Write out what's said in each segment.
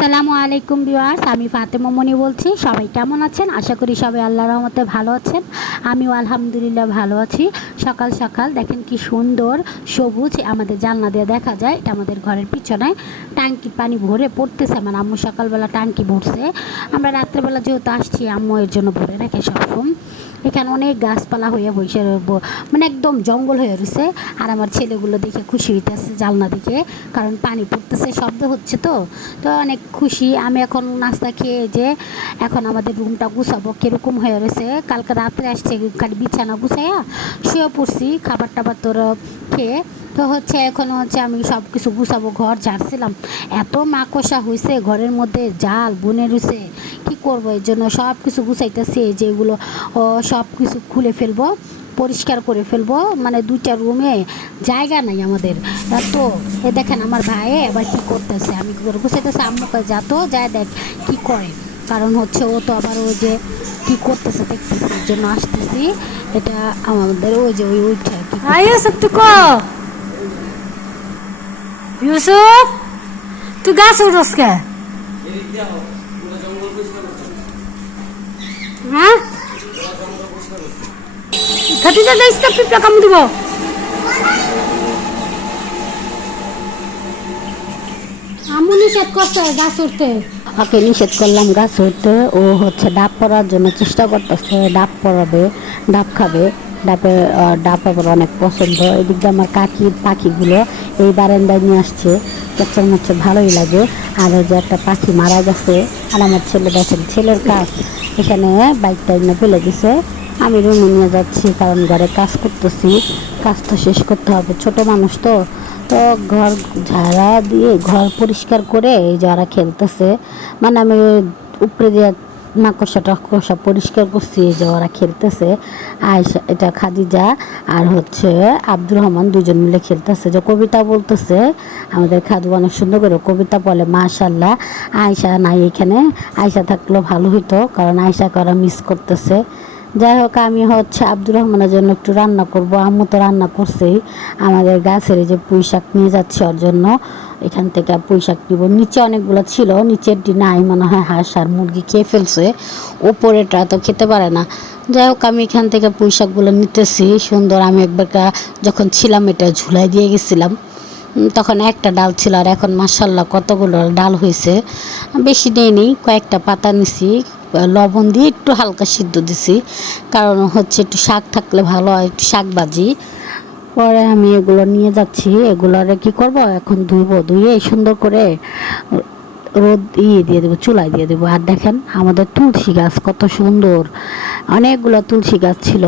আসসালামু আলাইকুম ভিউয়ার্স, আমি ফাতেমা মনি বলছি। সবাই কেমন আছেন? আশা করি সবাই আল্লাহর রহমতে ভালো আছেন। আমিও আলহামদুলিল্লাহ ভালো আছি। সকাল সকাল দেখেন কি সুন্দর সবুজ আমাদের জানলা দিয়ে দেখা যায়। এটা আমাদের ঘরের পিছনে ট্যাঙ্কির পানি ভরে পড়তেছে। আমার আম্মু সকালবেলা ট্যাঙ্কি ভরছে। আমরা রাত্রেবেলা যেহেতু আসছি, আম্মু এর জন্য ভরে রাখে সবসময়। এখানে অনেক গাছপালা হয়ে বসে মানে একদম জঙ্গল হয়ে রয়েছে। আর আমার ছেলেগুলো দেখে খুশি হইতেছে জানলা দিকে, কারণ পানি পড়তেছে, শব্দ হচ্ছে তো অনেক খুশি। আমি এখন নাস্তা খেয়ে যে এখন আমাদের রুমটা গুছাবো, কীরকম হয়ে রয়েছে। কালকে রাত্রে আসছে, খালি বিছানা গুছাইয়া শুয়ে পড়ছি খাবার টাবার তোর খেয়ে। এখন আমি সব কিছু গুছাবো, ঘর ঝাড়ছিলাম, এত মাকড়সা হয়েছে ঘরের মধ্যে, জাল বুনে রয়েছে, কী করবো। এর জন্য সব কিছু গুছাইতেছি, যেগুলো সব কিছু খুলে ফেলবো, পরিষ্কার করে ফেলবো। মানে দুইটা রুমে জায়গা নাই আমাদের। তো দেখেন আমার ভাই এবার কী করতেছে, আমি কী করে গুছাইতেছে। আম্মুকে যা তো যায় দেখ কী করে, কারণ ও তো আবার ওই যে কী করতেছে দেখতেছি, এর জন্য আসতেছি। এটা আমাদের ওই যে ওইটা ইউসুফ, তুই গাছ উঠোস কে? হ্যাঁ, খাটিতে যাইস না, পিঁপড়া কামড় দিব। আম্মু নিষেধ করছে গাছ উঠতে। ওকে নিষেধ করলাম গাছ উঠতে। ও ডাব পড়ার জন্য চেষ্টা করতেছে, ডাব পড়াবে, ডাব খাবে। ডাব আবার অনেক পছন্দ। এদিক দিয়ে আমার কাকির পাখিগুলো এই বারান্দায় নিয়ে আসছে, কেচার মাচ্ছে ভালোই লাগে। আর ওই যে একটা পাখি মারা গেছে। আর আমার ছেলে দেখেন, ছেলের কাজ এখানে বাইকটা এনে ফেলে দিছে। আমি রুমে নিয়ে যাচ্ছি, কারণ ঘরে কাজ করতেছি, কাজ তো শেষ করতে হবে, ছোট মানুষ তো। ঘর ঝাড়া দিয়ে ঘর পরিষ্কার করে এই যারা খেলতেছে, মানে আমি উপরে দিয়ে মাকড়সা টাকড়সা পরিষ্কার করছি, এই যে ওরা খেলতেছে। আয়সা, এটা খাদিজা আর আব্দুর রহমান, দুজন মিলে খেলতেছে। যে কবিতা বলতেছে, আমাদের খাদু অনেক সুন্দর করে কবিতা বলে, মাশাল্লাহ। আয়সা নাই এখানে, আয়সা থাকলেও ভালো হইতো, কারণ আয়সাকে ওরা মিস করতেছে। যাই হোক, আমি আব্দুর রহমানের জন্য একটু রান্না করব। আম্মু তো রান্না করছেই। আমাদের গাছের এই যে পুঁই শাক নিয়ে যাচ্ছি ওর জন্য, এখান থেকে পুঁই শাক নিব। নিচে অনেকগুলো ছিল, নিচেরটি নাই, মনে হয় হাঁস আর মুরগি খেয়ে ফেলছে, ওপরেটা তো খেতে পারে না। যাই হোক, আমি এখান থেকে পুঁই শাকগুলো নিতেছি সুন্দর। আমি একবার যখন ছিলাম এটা ঝুলাই দিয়ে গেছিলাম, তখন একটা ডাল ছিল, আর এখন মাশাল্লাহ কতগুলো ডাল হয়েছে। বেশি নেইনি, কয়েকটা পাতা নিছি, লবণ দিয়ে একটু হালকা সিদ্ধ দিছি, কারণ একটু শাক থাকলে ভালো হয়, একটু শাক ভাজি। পরে আমি এগুলো নিয়ে যাচ্ছি, এগুলোরে কি করব, এখন ধুয়ে সুন্দর করে রোদ দিয়ে দেবো, চুলায় দিয়ে দেবো। আর দেখেন আমাদের তুলসী গাছ কত সুন্দর, অনেকগুলো তুলসী গাছ ছিল।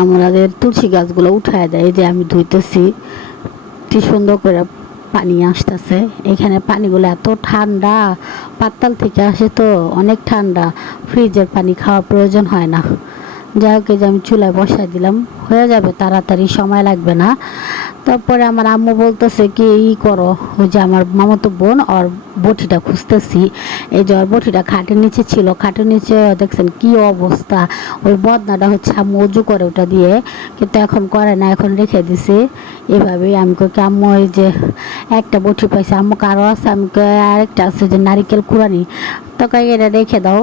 আমাদের তুলসী গাছগুলো উঠায় দেয়, যে আমি ধুইতেছি, কি সুন্দর করে পানি আসতেছে। এখানে পানিগুলো এত ঠান্ডা, পাতাল থেকে আসে তো অনেক ঠান্ডা, ফ্রিজের পানি খাওয়ার প্রয়োজন হয় না। যাই হোক, যে আমি চুলায় বসাই দিলাম, হয়ে যাবে তাড়াতাড়ি, সময় লাগবে না। তারপরে আমার আম্মু বলতেছে কি করো, ওই যে আমার মামাতো বোন ওর বটিটা খুঁজতেছি। এই যে ওর বটিটা খাটের নিচে ছিল, খাটের নিচে দেখছেন কি অবস্থা। ওই বদনাটা আম্মু উজু করে ওটা দিয়ে, কিন্তু এখন করে না, এখন রেখে দিছি এভাবেই। আমি কি আম্মু এই যে একটা বটি পাইছে, আম্মুকে আরও আছে, আমি আরেকটা আছে যে নারিকেল কুড়ানি, তোকে এটা রেখে দাও,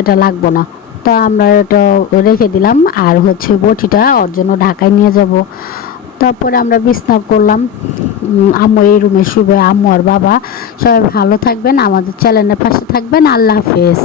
এটা লাগবো না। তো আমরা এটা রেখে দিলাম। আর বটিটা ওর জন্য ঢাকায় নিয়ে যাব। তারপরে আমরা বিছানা করলাম, আম্মু এই রুমে শুবে, আম্মু আর বাবা। সবাই ভালো থাকবেন, আমাদের চ্যানেলের পাশে থাকবেন। আল্লাহ হাফেজ।